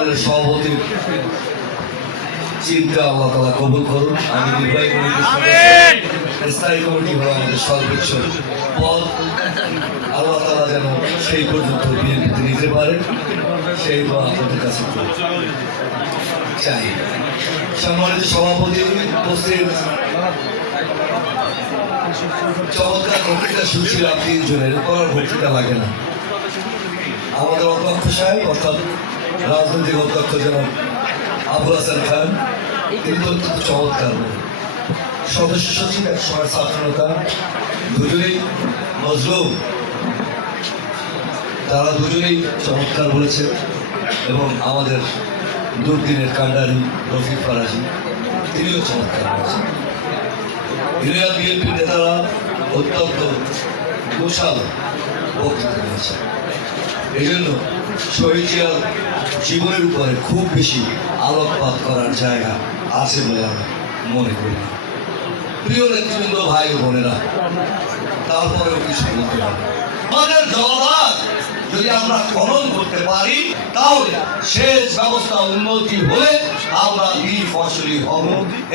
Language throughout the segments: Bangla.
ছাত্রদলের সভাপতি চিন্তা আল্লাহ তালা কবুল করুন। আমি নির্বাহী কমিটির স্থায়ী কমিটি হলো আমাদের সর্বোচ্চ পদ। আল্লাহ তালা যেন সেই পর্যন্ত বিএনপিতে নিতে পারে সেই দোয়া আপনাদের কাছে চাই। সম্মানিত সভাপতি উপস্থিত। চমৎকার বক্তৃতা শুনছিলাম তিনজনের পর বক্তৃতা লাগে না। আমাদের অধ্যক্ষ সাহেব অর্থাৎ রাজনৈতিক অধ্যক্ষ যেন আবুল হাসান খান, তিনি অত্যন্ত চমৎকার সদস্য সচিব এক সময় ছাত্রনেতা দুজনেই মজলুম। তারা দুজনেই চমৎকার বলেছে এবং আমাদের দুর্দিনের কান্ডারি রফিক ফারাজি, তিনিও চমৎকার বলেছেন। ইউনিয়ন বিএনপির নেতারা অত্যন্ত কুশাল বক্তৃতা দিয়েছে এই জন্য শহীদ জীবনের উপরে খুব বেশি আলোকপাত করার জায়গা আছে বলে আমি মনে করি প্রিয় নেতৃবৃন্দ, ভাই বোনেরা, তারপরেও কিছু বলতে আমাদের জলভাগ যদি আমরা খনন করতে পারি, তাহলে সেচ ব্যবস্থা উন্নতি হলে আমরা এই ফসলি হব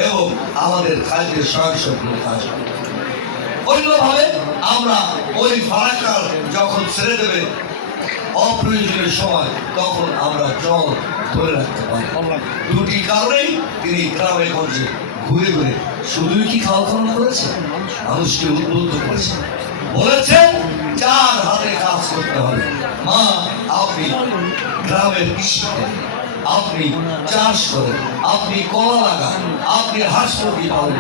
এবং আমাদের খাদ্যের স্বয়ংসম্পূর্ণ আসবে। অন্যভাবে আমরা ওই ফারাক্কার যখন ছেড়ে দেবে অপ্রয়োজনীয় সময় তখন আমরা জল ধরে রাখতে পারি। দুটি কারণেই তিনি গ্রামে গঞ্জে ঘুরে ঘুরে শুধুই কি খাওয়া খাওয়া করেছে? মানুষকে উদ্বুদ্ধ করেছে। বলেছেন চার হাতে কাজ করতে হবে। মা আপনি গ্রামের কৃষি করেন আপনি চাষ করেন, আপনি কলা লাগান, আপনি হাঁস মুরগি পালন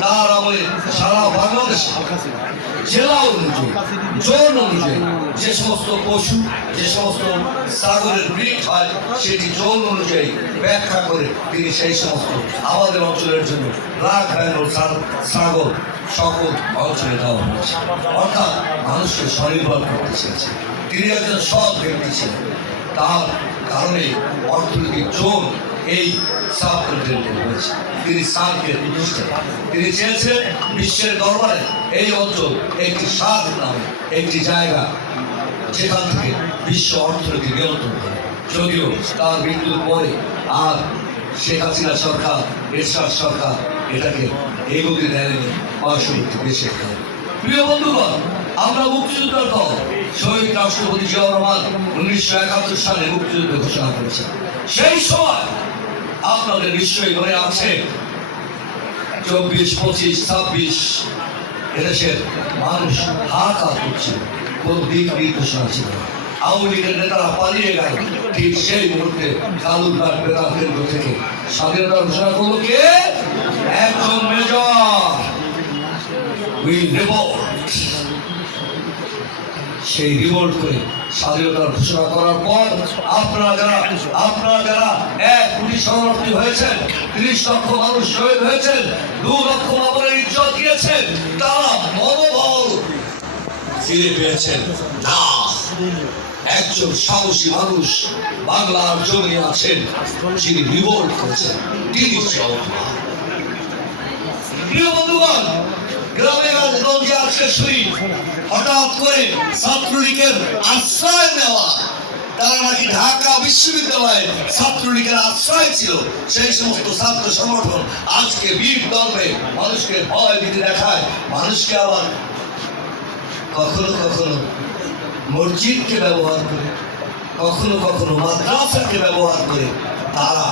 তার আমলে সারা বাংলাদেশে, জেলা অনুযায়ী, জন অনুযায়ী যে সমস্ত পশু, যে সমস্ত সাগরের ব্রিড হয়, সেটি জন অনুযায়ী ব্যাখ্যা করে তিনি সেই সমস্ত আমাদের অঞ্চলের জন্য রাগ ভ্যানোর সাগর সকল অঞ্চলে দেওয়া হয়েছে। অর্থাৎ মানুষকে স্বনির্ভর করতে চেয়েছে। তিনি একজন সৎ ব্যক্তি ছিলেন। তার কারণে অর্থনৈতিক জোন এই তিনি তিনি চেয়েছেন বিশ্বের দরবারে এই অঞ্চল, একটি নামে একটি জায়গা, যেখান থেকে বিশ্ব অর্থনীতি নিয়ন্ত্রণ করে। যদিও তার মৃত্যুর পরে আর শেখ হাসিনা সরকার, এরশাদ সরকার এটাকে এগোতে দেয়নি পার্শ্ববর্তী দেশের। প্রিয় বন্ধুগণ, আমরা মুক্তিযোদ্ধার দল শহীদ রাষ্ট্রপতি জিয়াউর রহমান উনিশশো একাত্তর সালে মুক্তিযুদ্ধ ঘোষণা করেছেন। সেই সময় আপনাদের নিশ্চয়ই মনে আছে, চব্বিশ, পঁচিশ, ছাব্বিশ এদেশের মানুষ হাহাকার করছিল, কোন দিক নির্দেশনা ছিল আওয়ামী লীগের নেতারা পালিয়ে গেল, ঠিক সেই মুহূর্তে কালুরঘাট বেতার কেন্দ্র থেকে। স্বাধীনতা ঘোষণা করল কে? একজন মেজর। উইল রিভোল্ট সেই রিভোল্ট করে স্বাধীনতার ঘোষণা করার পর আপনারা যারা আপনারা যারা এক কোটি শরণার্থী হয়েছেন, তিরিশ লক্ষ মানুষ শহীদ হয়েছেন, দু লক্ষ মামলের ইজ্জত দিয়েছেন, তারা মনোবল ফিরে পেয়েছেন। না, একজন সাহসী মানুষ বাংলার জমি আছেন, যিনি রিভোল্ট করেছেন। তিনি চৌধুরী প্রিয় বন্ধুগণ গ্রামে গঞ্জে আজকে শুনি হঠাৎ করে ছাত্রলীগের আশ্রয় নেওয়া। তারা নাকি ঢাকা বিশ্ববিদ্যালয়ে ছাত্রলীগের আশ্রয় ছিল। সেই সমস্ত ছাত্র সংগঠন আজকে বীর দর্বে মানুষকে ভয় ভীতি দেখায়। মানুষকে আবার কখনো কখনো মসজিদকে ব্যবহার করে, কখনো কখনো মাদ্রাসাকে ব্যবহার করে তারা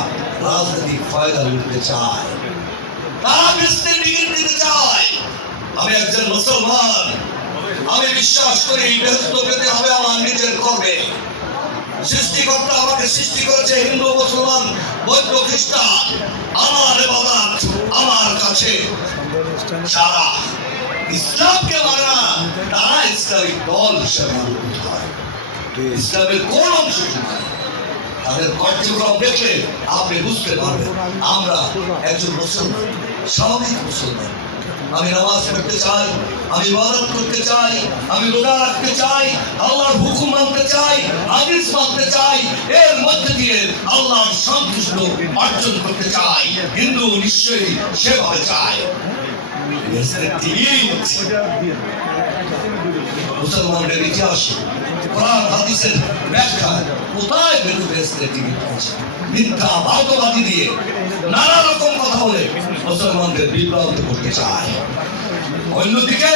রাজনৈতিক ফায়দা লুটতে চায়। তারা টিকিট দিতে চায়। আমি একজন মুসলমান। আমি বিশ্বাস করি ব্যস্ত পেতে হবে আমার নিজের কর্মে। সৃষ্টিকর্তা আমাকে সৃষ্টি করেছে হিন্দু, মুসলমান, বৌদ্ধ, খ্রিস্টান। আমার এবাদত আমার কাছে। সারা ইসলামকে মানে তারা ইসলামিক দল ইসলামের কোন অংশ তাদের কার্যক্রম দেখলে আপনি বুঝতে পারবেন, আমরা একজন মুসলমান, স্বাভাবিক মুসলমান। আমি নামাজ পড়তে চাই, আমি ইবাদত করতে চাই, আমি রোজা রাখতে চাই, আল্লাহর হুকুম মানতে চাই, হাদিস মানতে চাই, এর মধ্যে দিয়ে আল্লাহর সন্তুষ্ট অর্জন করতে চাই। হিন্দু নিশ্চয়ই সেভাবে চায়। মুসলমানদের ইতিহাসে কোরআন হাদিসের ব্যাখ্যা কোথায় বেরোবে টিকিট আছে মিথ্যা ভাওতবাদী দিয়ে নানা রকম কথা বলে মুসলমানদের বিভ্রান্ত করতে চায়। অন্যদিকে,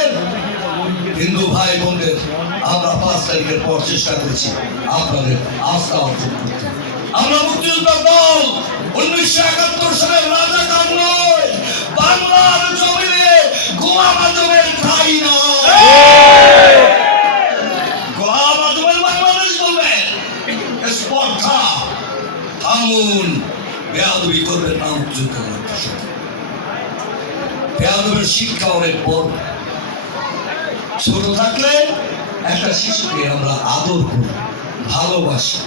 হিন্দু ভাই বোনদের আমরা পাঁচ তারিখের পর চেষ্টা করেছি আপনাদের আস্থা অর্জন করতে। আমরা মুক্তিযোদ্ধার দল উনিশশো একাত্তর সালের রাজাকার নয়, বাংলার জমিনে গোয়া মাধ্যমের ঠাই নয় গোয়া মাধ্যমের বাংলাদেশ বলবেন স্পর্ধা থামুন বেয়াদবি করবেন না বেয়াদবের শিক্ষা অনেক বড়। ছোট থাকলে একটা শিশুকে আমরা আদর করি, ভালোবাসি।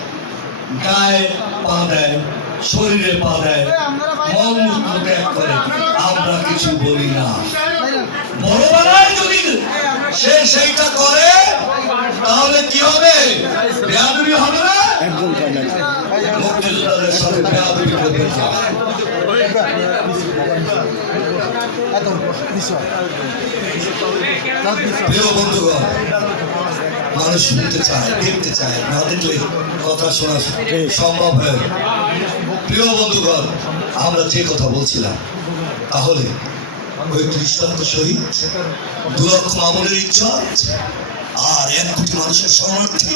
গায়ে পা দেয়, শরীরে পা দেয় মলমূত্র ত্যাগ করে। আমরা কিছু বলি না। বড়বেলায় যদি সে সেইটা করে তাহলে কি হবে? বেয়াদবি হবে না? একদম মুক্তিযোদ্ধাদের সাথে প্রিয় বন্ধুগণ মানুষ শুনতে চায় দেখতে চায় না দেখলে কথা শোনা সম্ভব হয়। প্রিয় বন্ধুগণ আমরা যে কথা বলছিলাম তাহলে ওই দৃষ্টান্ত শহীদ, দু লক্ষ মামলের ইজ্জত, আর এক কোটি মানুষের শরণার্থী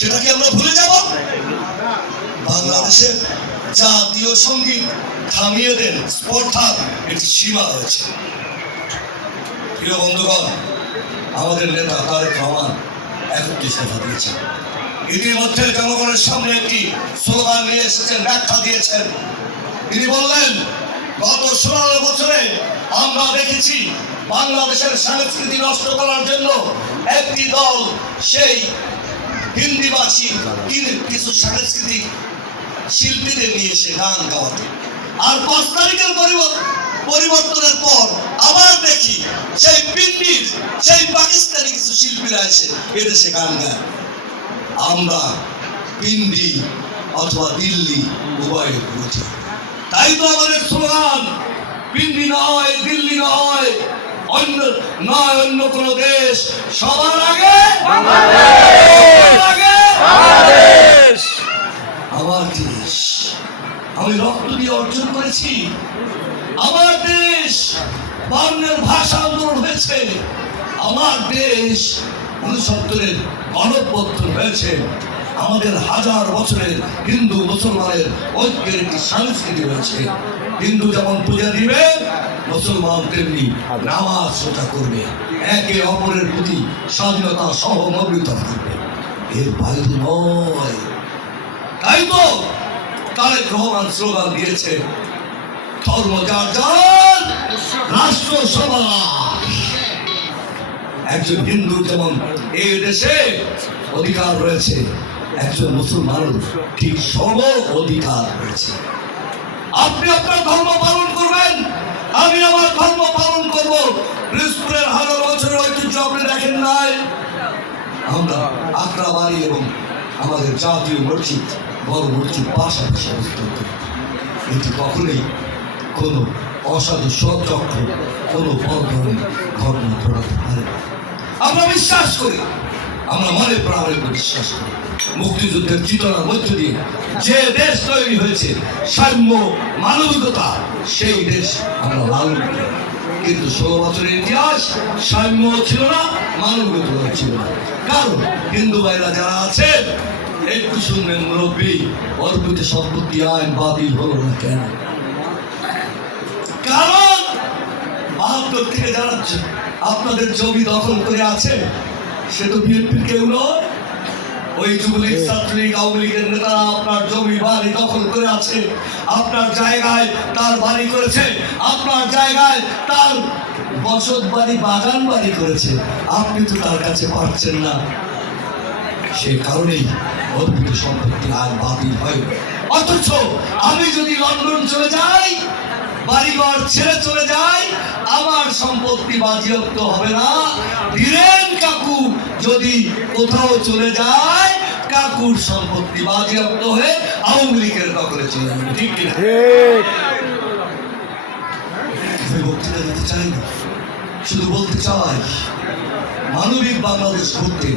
সেটা কি আমরা ভুলে যাব। বাংলাদেশের জাতীয় সংগীত থামিয়ে দেন স্পর্ধার একটি সীমা রয়েছে। প্রিয় বন্ধুগণ, আমাদের নেতা তারেক রহমান একত্রিশ দফা দিয়েছেন। ইতিমধ্যে জনগণের সামনে একটি স্লোগান নিয়ে এসেছেন, ব্যাখ্যা দিয়েছেন। তিনি বললেন গত ষোলো বছরে আমরা দেখেছি বাংলাদেশের সংস্কৃতি নষ্ট করার জন্য একটি দল, সেই হিন্দিভাষী কিছু সাংস্কৃতিক শিল্পীদের নিয়ে এসে গান গাওয়াতে। আর পাঁচ তারিখের পরিবর্তন পরিবর্তনের পর আবার দেখি সেই পিন্ডির, সেই পাকিস্তানি কিছু শিল্পীরা এসে এদেশে গান গায়। আমরা পিন্ডি অথবা দিল্লি উভয়ের বিরোধী তাই তো আমাদের স্লোগান পিন্ডি নয় দিল্লি নয় অন্য নয় অন্য কোনো দেশ সবার আগে আমার দেশ। আমি রক্ত দিয়ে অর্জন করেছি। আমার দেশ বর্ণের ভাষা আন্দোলন হয়েছে। আমার দেশ উনসত্তরের গণপত্তন হয়েছে। আমাদের হাজার বছরের হিন্দু মুসলমানের ঐক্যের একটি সংস্কৃতি রয়েছে। হিন্দু যেমন পূজা দিবে, মুসলমান তেমনি নামাজ সোজা করবে। একে অপরের প্রতি স্বাধীনতা সহমর্মিতা থাকবে। এর বাইরে নয়। তাই তো তারেক রহমান স্লোগান দিয়েছে, ধর্ম যার যার, রাষ্ট্র সবার। একজন হিন্দু যেমন এই দেশে অধিকার রয়েছে একজন মুসলমানের ঠিক সম অধিকার রয়েছে। আপনি আপনার ধর্ম পালন করবেন, আমি আমার ধর্ম পালন করব। রিস্কুলের হাজার বছরের ঐতিহ্য আপনি দেখেন নাই। আমরা আকরা বাড়ি এবং আমাদের জাতীয় মসজিদ, বড় মসজিদ পাশাপাশি অবস্থান করি এটি কখনোই কোনো অসাধু সচক্র কোনো বড় ধরনের ঘটনা ঘটাতে পারে। আমরা বিশ্বাস করি আমরা মনে প্রাণে বিশ্বাস করি। মুক্তিযুদ্ধের চেতনার মধ্য দিয়ে যে দেশ তৈরি হয়েছে, সাম্য মানবিকতা, সেই দেশ আমরা লালন করি। কিন্তু ষোলো বছরের ইতিহাস সাম্য ছিল না, মানবিকতা ছিল না। কারণ হিন্দু ভাইরা যারা আছেন একটু শুনবেন মুরব্বী অর্পিত সম্পত্তি, আইন বাতিল হলো না কেন? কারণ বাহাত্তর থেকে যারা আপনাদের জমি দখল করে আছে সে তো বিএনপির কেউ নয়। ওই যুবলীগ ছাত্রলীগ আওয়ামী লীগের নেতারা আপনার জমি বাড়ি দখল করে আছে আপনার জায়গায় তার বাড়ি করেছে আপনার জায়গায় তার বসত বাড়ি বাগান বাড়ি করেছে। আপনি তো তার কাছে পারছেন না। সে কারণেই অর্পিত সম্পত্তি আর বাতিল হয়। অথচ আমি যদি লন্ডন চলে যাই বাড়িঘর ছেড়ে চলে যায় আমার সম্পত্তি বাজেয়াপ্ত হবে না। ধীরেন কাকু যদি কোথাও চলে যায় কাকুর সম্পত্তি বাজেয়াপ্ত হয়ে আওয়ামী লীগের দখলে চলে যাবে ঠিক কিনা? আমি বক্তৃতা দিতে চাই না শুধু বলতে চাই মানবিক বাংলাদেশ করতে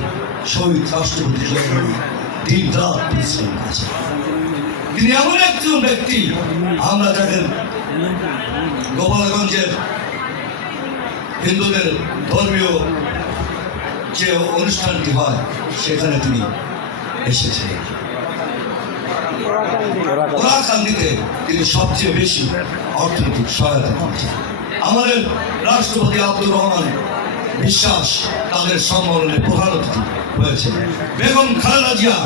শহীদ রাষ্ট্রপতি রাত পরিশ্রম করেছেন তিনি এমন একজন ব্যক্তি। আমরা যাদের গোপালগঞ্জের হিন্দুদের ধর্মীয় যে অনুষ্ঠানটি হয়, সেখানে তিনি এসেছিলেন। ওরাকান্দিতে তিনি সবচেয়ে বেশি অর্থনৈতিক সহায়তা করেছেন। আমাদের রাষ্ট্রপতি আব্দুর রহমান বিশ্বাস তাদের সম্মেলনে প্রধান অতিথি হয়েছে বেগম খালেদা জিয়া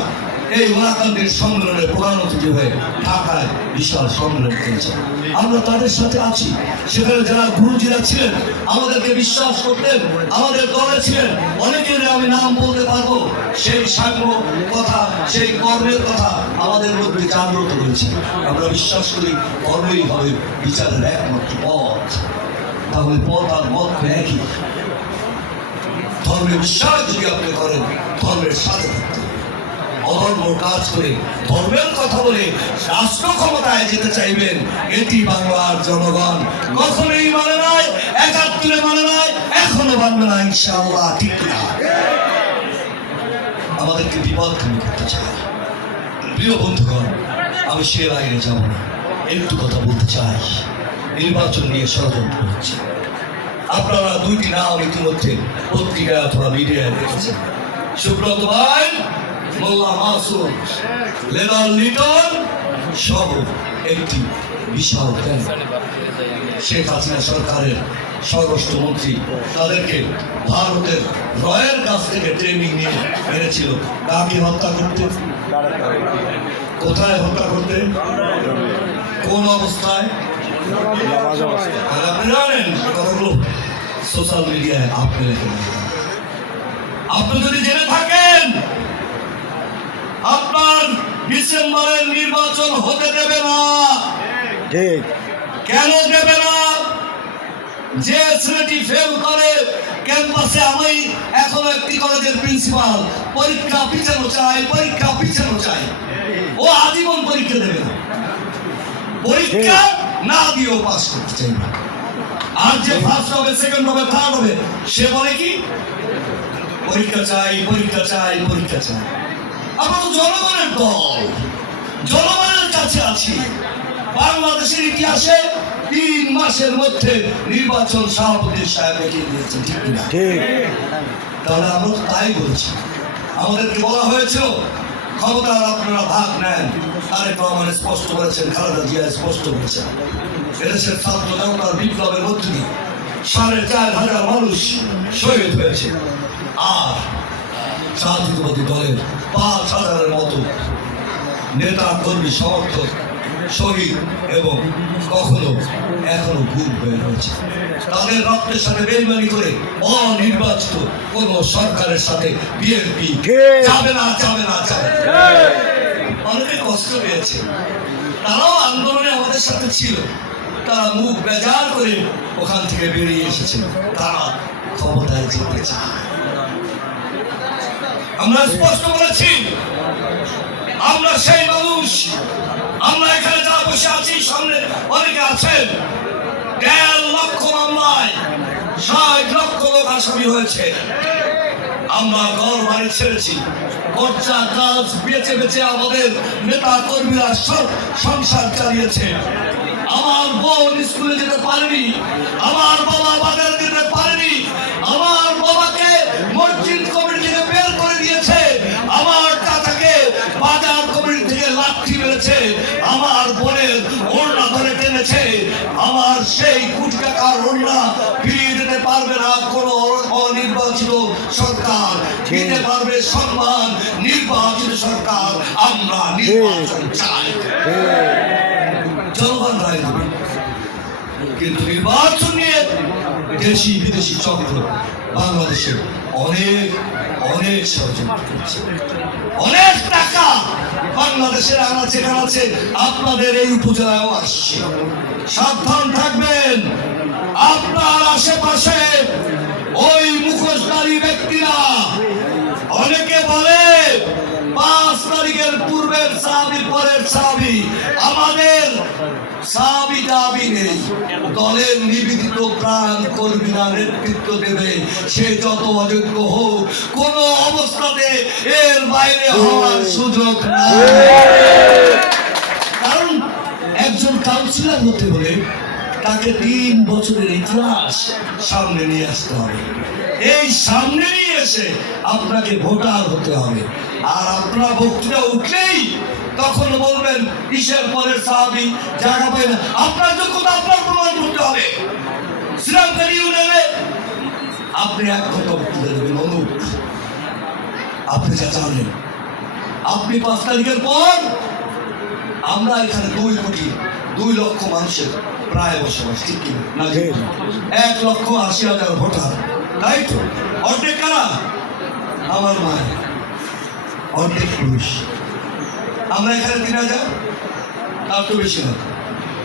এই ওরাকান্দির সম্মেলনে প্রধান অতিথি হয়ে ঢাকায় বিশাল সম্মেলন করেছেন আমরা তাদের সাথে আছি। সেখানে যারা গুরুজিরা ছিলেন, আমাদেরকে বিশ্বাস করতেন, আমাদের দলে ছিলেন, অনেকের আমি নাম বলতে পারব। সেই সাম্য কথা, সেই কর্মের কথা আমাদের মধ্যে জাগ্রত হয়েছে। আমরা বিশ্বাস করি, কর্মই হবে বিচারের একমাত্র পথ। তাহলে পথ আর মত একই। ধর্মে বিশ্বাস যদি আপনি করেন, ধর্মের সাথে থাকতে। অধর্ম কাজ করে ধর্মের কথা বলে রাষ্ট্র ক্ষমতায় যেতে চাইবেন, এটি বাংলার জনগণ। কখনোই মানে নাই একাত্তরে মানে নাই এখনও মানবে না ইনশাআল্লাহ, ঠিক না আমাদেরকে বিপদখানি করতে চায়? প্রিয় বন্ধুগণ, আমি সে বাইরে যাব না, একটু কথা বলতে চাই। নির্বাচন নিয়ে ষড়যন্ত্র হচ্ছে। আপনারা দুইটি নাম ইতিমধ্যে পত্রিকায় অথবা মিডিয়ায় দেখেছেন। সুব্রত ভাই মোল্লা মাসুম লেনার লিটন সহ একটি বিশাল ব্যাংক শেখ হাসিনা সরকারের স্বরাষ্ট্রমন্ত্রী তাদেরকে ভারতের রয়ের কাছ থেকে ট্রেনিং নিয়ে এনেছিল। কাকে হত্যা করতে? কোথায় হত্যা করতে? কোন অবস্থায়? আপনি জানেন কথাগুলো সোশ্যাল মিডিয়ায় আপনি আপনি যদি জেনে থাকেন আপনার ডিসেম্বরের নির্বাচন হতে দেবে না। ঠিক কেন দেবে না? যে ছেলেটি ফেল করে ক্যাম্পাসে আমি এখন একটি কলেজের প্রিন্সিপাল। পরীক্ষা পিছানো চাই পরীক্ষা পিছানো চাই। ও আজীবন পরীক্ষা দেবে না। পরীক্ষা না দিয়েও পাস করতে চাই না। আর যে ফার্স্ট হবে সেকেন্ড হবে থার্ড হবে সে বলে কি? পরীক্ষা চাই পরীক্ষা চাই পরীক্ষা চাই। আমরা তো জনগণের দল। জনগণের কাছে আছি। বাংলাদেশের ইতিহাসে তিন মাসের মধ্যে নির্বাচন সভাপতি সাহেব এগিয়ে দিয়েছেন ঠিক তাহলে আমরা তো তাই বলছি। আমাদেরকে বলা হয়েছিল ক্ষমতার আপনারা ভাগ নেন। তারেক রহমান স্পষ্ট করেছেন খালেদা জিয়া স্পষ্ট করেছেন। এদেশের ছাত্র জনতার বিপ্লবের মধ্য দিয়ে সাড়ে চার হাজার মানুষ শহীদ হয়েছে। আর জাতীয়বাদী দলের পাঁচ হাজারের মতো নেতা কর্মী সমর্থক শহীদ এবং কখনো এখনও গুম হয়ে রয়েছে। তাদের রক্তের সাথে বেইমানি করে অনির্বাচিত কোন সরকারের সাথে বিএনপি। যাবে না যাবে না যাবে। অনেকে কষ্ট পেয়েছে। তারাও আন্দোলনে আমাদের সাথে ছিল। তারা মুখ বেজার করে ওখান থেকে বেরিয়ে এসেছে। তারা ক্ষমতায় যেতে চায়। আমরা স্পষ্ট বলেছি, আমরা সেই মানুষ, আমরা এখানে যা বসে আছি, সামনে অনেকে আছেন। দেড় লক্ষ মামলায় ষাট লক্ষ লোক আসামি হয়েছে। আমরা ঘর বাড়ি ছেড়েছি। খরচা কাজ বেঁচে বেঁচে আমাদের নেতা কর্মীরা সব সংসার চালিয়েছে। আমার বোন স্কুলে যেতে পারেনি, আমার বাবা বাজার যেতে পারেনি। সরকার দিতে পারবে সম্মান নির্বাচিত সরকার আমরা নির্বাচন চাই। জনগণ রায় দেবে কিন্তু নির্বাচন নিয়ে দেশি বিদেশি চক্র বাংলাদেশে অনেক অনেক অনেক টাকা বাংলাদেশের আনাচে কানাচে আপনাদের এই উপজেলায়ও আসছে। সাবধান থাকবেন। আপনার আশেপাশে ওই মুখোশধারী ব্যক্তিরা অনেকে বলে, পাঁচ তারিখের পূর্বের সাহাবি পরের সাহাবি আমাদের সাহাবি দাবি নেই। দলের নিবেদিত প্রাণ কর্মীরা নেতৃত্ব দেবে। সে যত অযোগ্য হোক, কোন অবস্থাতে এর বাইরে হওয়ার সুযোগ নাই। কারণ একজন কাউন্সিলর হতে হলে তাকে তিন বছরের ইতিহাস সামনে নিয়ে আসতে হবে। এই সামনে নিয়ে এসে আপনাকে ভোটার হতে হবে। আর আপনার বক্তৃতা উঠলেই তখন বলবেন, কিসের পরের সাহাবি? জায়গা পাই না। আপনার যোগ্যতা, আপনার প্রমাণ করতে হবে। শ্রীরামকারী ইউনিয়নে আপনি এক কথা বক্তৃতা দেবেন, অনুপ। আপনি যা জানেন। আপনি পাঁচ তারিখের পর আমরা এখানে দুই কোটি দুই লক্ষ মানুষের প্রায় বসবাস ঠিক না? এক লক্ষ আশি হাজার ভোটার। তাই তো? অর্ধেক কারা? আমার মায়ের অর্ধেক পুরুষ আমরা এখানে তিন হাজার? তার তো বেশি না।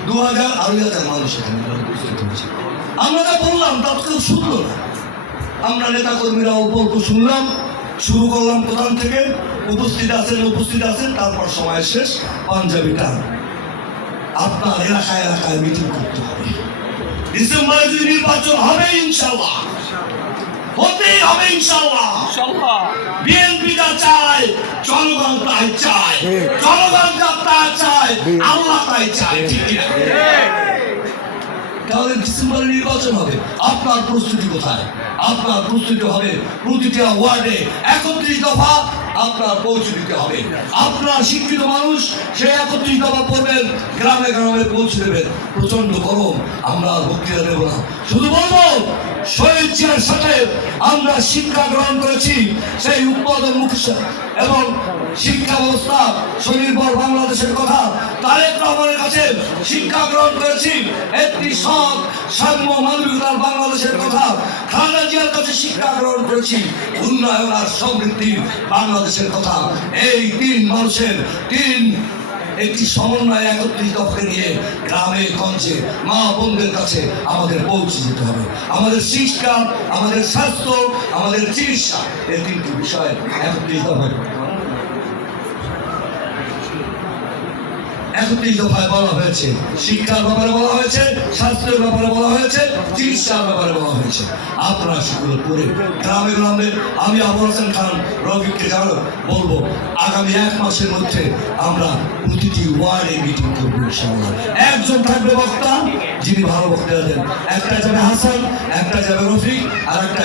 দু হাজার আড়াই হাজার মানুষ এখানে উপস্থিত হয়েছে। আমরা যা বললাম তা তো শুনলো না। আমরা নেতা কর্মীরা অল্প অল্প শুনলাম শুরু করলাম প্রধান থেকে। উপস্থিত আছেন উপস্থিত আছেন তারপর সময় শেষ পাঞ্জাবি টান। আপনার এলাকায় এলাকায় মিটিং করতে হবে। ডিসেম্বরে যদি নির্বাচন হবে ইনশাল্লাহ হতেই হবে ইনশাল্লাহ বিএনপি যা চায় জনগণ তাই চায়। জনগণ যা তা চায় আল্লাহ তাই চায় ঠিক তাহলে ডিসেম্বরে নির্বাচন হবে। আপনার প্রস্তুতি কোথায়? আপনার প্রস্তুতি হবে প্রতিটা ওয়ার্ডে। একত্রিশ দফা আপনার পৌঁছে দিতে হবে। আপনার শিক্ষিত মানুষ, সে একত্রিশ দফা পড়বেন, গ্রামে গ্রামে পৌঁছে দেবেন। প্রচণ্ড গরম, আমরা আর বক্তৃতা দেব না। শুধু বলব শহীদ জিয়ার সাথে আমরা শিক্ষা গ্রহণ করেছি, সেই উৎপাদন মুখ এবং শিক্ষা ব্যবস্থা স্বনির্ভর বাংলাদেশের কথা। তারেক রহমানের কাছে শিক্ষা গ্রহণ করেছি, একটি সৎ, সাম্য মানবিকতার বাংলাদেশের কথা। খালেদা জিয়ার কাছে শিক্ষা গ্রহণ করেছি, উন্নয়ন আর সমৃদ্ধি বাংলাদেশের কথা। এই তিন মানুষের তিন একটি সমন্বয় একত্রিত করে নিয়ে গ্রামে, গঞ্জে, মা বোনদের কাছে আমাদের পৌঁছে যেতে হবে। আমাদের শিক্ষা, আমাদের স্বাস্থ্য, আমাদের চিকিৎসা, এই তিনটি বিষয় একত্রিত দফায় একত্রিশ দফায় বলা হয়েছে। শিক্ষার ব্যাপারে বলা হয়েছে স্বাস্থ্যের ব্যাপারে বলা হয়েছে চিকিৎসার ব্যাপারে বলা হয়েছে। আপনারা সেগুলো করে গ্রামে গ্রামে আমি আবুল হাসান খান রফিককে জানো বলব আগামী এক মাসের মধ্যে আমরা প্রতিটি ওয়ার্ডে মিটিং করব ইনশাআল্লাহ। একজন থাকবে বক্তা যিনি ভালো বক্তৃতা দেন একটা যাবে হাসান একটা যাবে রফিক আর একটা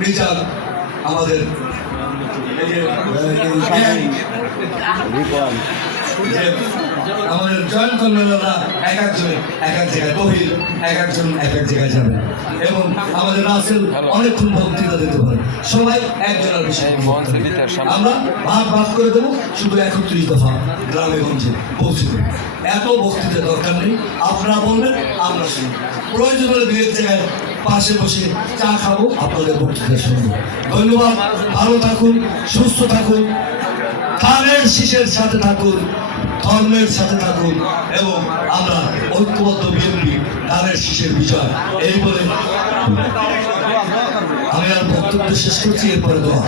মিজান আমাদের রিপন আমাদের জয়েন্ট কর্মীরা এক একজন এক এক জায়গায় তহিল এক একজন এক এক জায়গায় যাবে। এবং আমাদের রাসেল অনেকক্ষণ বক্তৃতা দিতে পারে। সবাই একজনের বিষয়ে আমরা ভাগ ভাগ করে দেবো শুধু একত্রিশ দফা গ্রামে গঞ্জে পৌঁছে দেবো এত বক্তৃতা দরকার নেই আপনারা বলবেন আমরা শুনব। প্রয়োজন হলে এক জায়গায় পাশে বসে চা খাব আপনাদের বক্তৃতা শুনব ধন্যবাদ ভালো থাকুন সুস্থ থাকুন। ধানের শীষের সাথে থাকুন, ধর্মের সাথে থাকুন এবং আমরা ঐক্যবদ্ধ বিএনপি ধানের শীষের বিজয়। এই বলে আমি আর বক্তব্য শেষ করছি, এরপরে দোয়া।